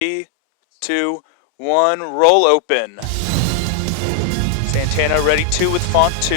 3, 2, 1, roll open. Santana ready 2 with font 2.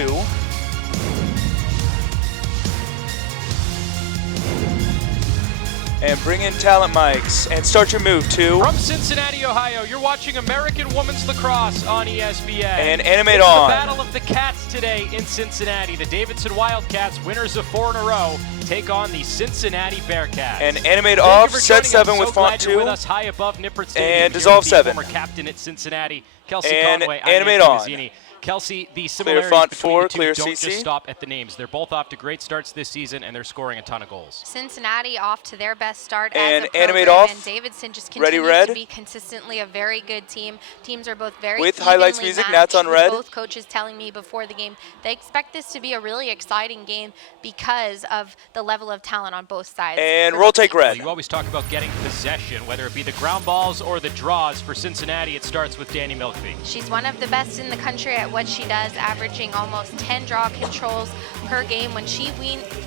And bring in talent mics and start your move 2. From Cincinnati, Ohio, you're watching American Women's Lacrosse on ESPN. And animate it's on. The Battle of the Cats today in Cincinnati. The Davidson Wildcats, winners of 4 in a row, take on the Cincinnati Bearcats. And animate off, set 7 with font 2. With us high above Nippert Stadium. And dissolve 7. Former captain at Cincinnati, Kelsey and Conway. Animate on. Mazzini. Kelsey, the Clear similarities font between 4, the two clear don't CC. just stop at the names. They're both off to great starts this season, and they're scoring a ton of goals. Cincinnati off to their best start and as a program, animate off. and Davidson just Ready, continues red. to be consistently a very good team. Teams are both very with highlights evenly music, matched, Nats on with red. both coaches telling me before the game they expect this to be a really exciting game because of the level of talent on both sides. And roll take red. You always talk about getting possession, whether it be the ground balls or the draws. For Cincinnati, it starts with Danny Milkby. She's one of the best in the country at what she does, averaging almost 10 draw controls per game. When she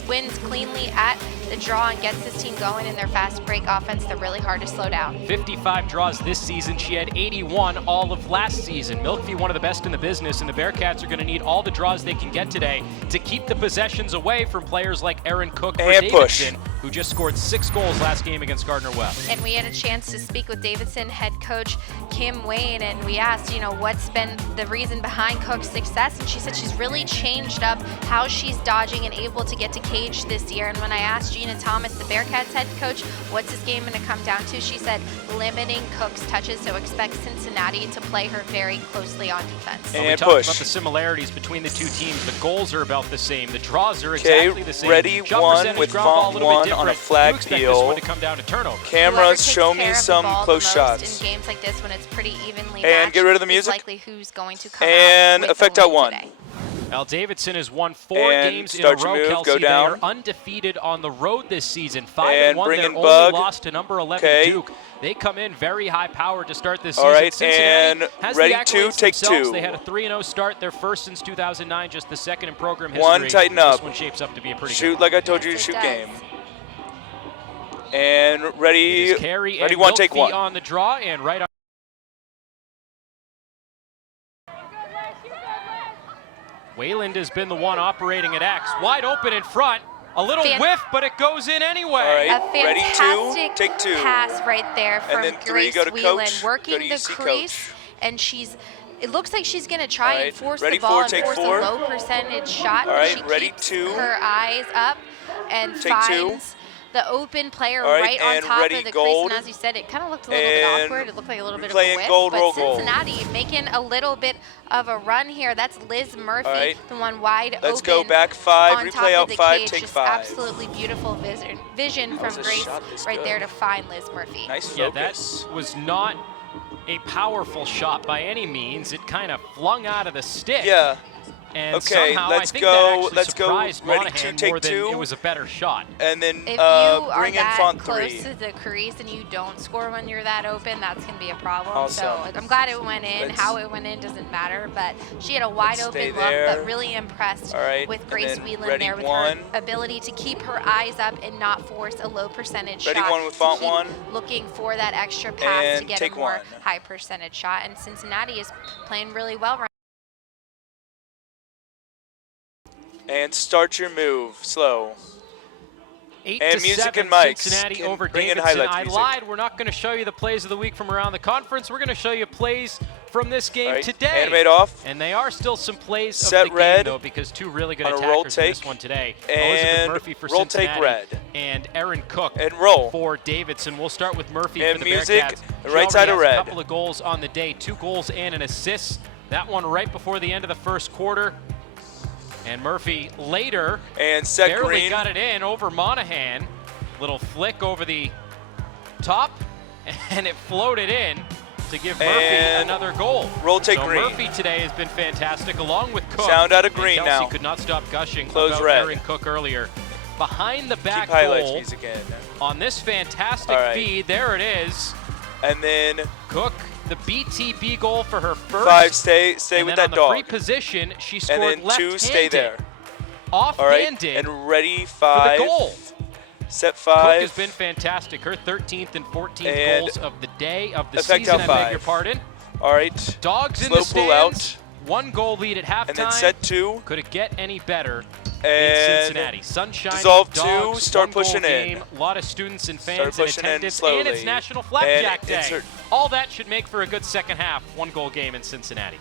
wins cleanly at the draw and gets this team going in their fast break offense, they're really hard to slow down. 55 draws this season. She had 81 all of last season. Milkby, one of the best in the business, and the Bearcats are going to need all the draws they can get today to keep the possessions away from players like Erin Cook for Davidson, who just scored 6 goals last game against Gardner-Webb. And we had a chance to speak with Davidson head coach Kim Wayne, and we asked, what's been the reason behind Cook's success, and she said she's really changed up how she's dodging and able to get to cage this year. And when I asked Gina Thomas, the Bearcats head coach, what's this game going to come down to, she said limiting Cook's touches, so expect Cincinnati to play her very closely on defense. And we talked about the similarities between the two teams. The goals are about the same. The draws are exactly the same. Ready 1 with font 1 on a flag deal. To come down to turnover. Cameras, show me some close shots. In games like this, when it's pretty evenly and matched, get rid of the music. likely who's going to come and out with effect the out win 1. today. Now, Davidson has won 4 games in a row, move, Kelsey. go down. They are undefeated on the road this season. 5-1, bring their in only Bug. loss to number 11 Duke. They come in very high powered to start this season. All right, Cincinnati and has ready the to take themselves. 2. They had a 3-0 start, their first since 2009, just the second in program history. 1, tighten up. This one shapes up to be a pretty shoot good like I told you to shoot game. And ready 1, take 1. on the draw and right on. Wayland has been the one operating at X. Wide open in front. A little whiff, but it goes in anyway. All right, a ready 2, take 2. pass right there from and then 3, Grace go to Whelan, coach, working the crease, and it looks like she's going to try and force the ball and force a low percentage shot. All right, she ready keeps 2. her eyes up and take finds the open player right, on top of the gold. crease. And as you said, it kind of looked a little bit awkward. It looked like a little bit of a whiff. Gold, but roll Cincinnati making a little bit of a run here. That's Liz Murphy, the one wide open. Let's go back 5, on replay top out of the 5, cage. take Just 5. Absolutely beautiful vision from Grace right there to find Liz Murphy. Nice focus. Yeah, that was not a powerful shot by any means. It kind of flung out of the stick. Yeah. And okay, somehow, let's I think go. that Let's go. surprised Ready Monahan 2, take more than 2. It was a better shot. And then if you are bring in that font close 3. to the crease and you don't score when you're that open, that's going to be a problem. Awesome. So I'm glad it went in. How it went in doesn't matter, but she had a wide open look, but really impressed with Grace Whelan there with her ability to keep her eyes up and not force a low percentage shot. Ready 1 with font 1. Looking for that extra pass and to get a more high percentage shot, and Cincinnati is playing really well right. And start your move, slow. 8-7, music and mics. Cincinnati over bring in Davidson. highlights I music. lied. We're not going to show you the plays of the week from around the conference. We're going to show you plays from this game today. Animate off. And they are still some plays Set of the red game, though, because 2 really good on a attackers roll in take. this one today. And Elizabeth Murphy for roll Cincinnati take red. and Erin Cook And roll. for Davidson. We'll start with Murphy and for the music, Bearcats. The right side of red. A couple of goals on the day, 2 goals and an assist. That one right before the end of the first quarter. And Murphy later barely green. got it in over Monahan. Little flick over the top, and it floated in to give Murphy another goal. Roll take green. Murphy today has been fantastic, along with Cook. Sound out of green Kelsey now. Could not stop gushing Close about red. Erin Cook earlier. Behind the back Keep highlights goal music in. on this fantastic feed. There it is. And then Cook, the BTB goal for her first. 5, stay and with then that on dog. the free position, she scored and then 2, stay there. Off-handed. And ready 5. For the goal. Set Cook 5. has been fantastic. Her 13th and 14th And goals of the day, of the effect season, out I beg 5. your pardon. All right. Dogs in Slow the pull out. stands. 1 goal lead at halftime. And then set 2. Could it get any better in And Cincinnati? Sunshine, dissolve 2, Dogs, start 1 goal pushing in. game, a lot of students and Start fans in pushing in attendance, slowly. and it's National And Flapjack Day. insert- All that should make for a good second half. 1 goal game in Cincinnati.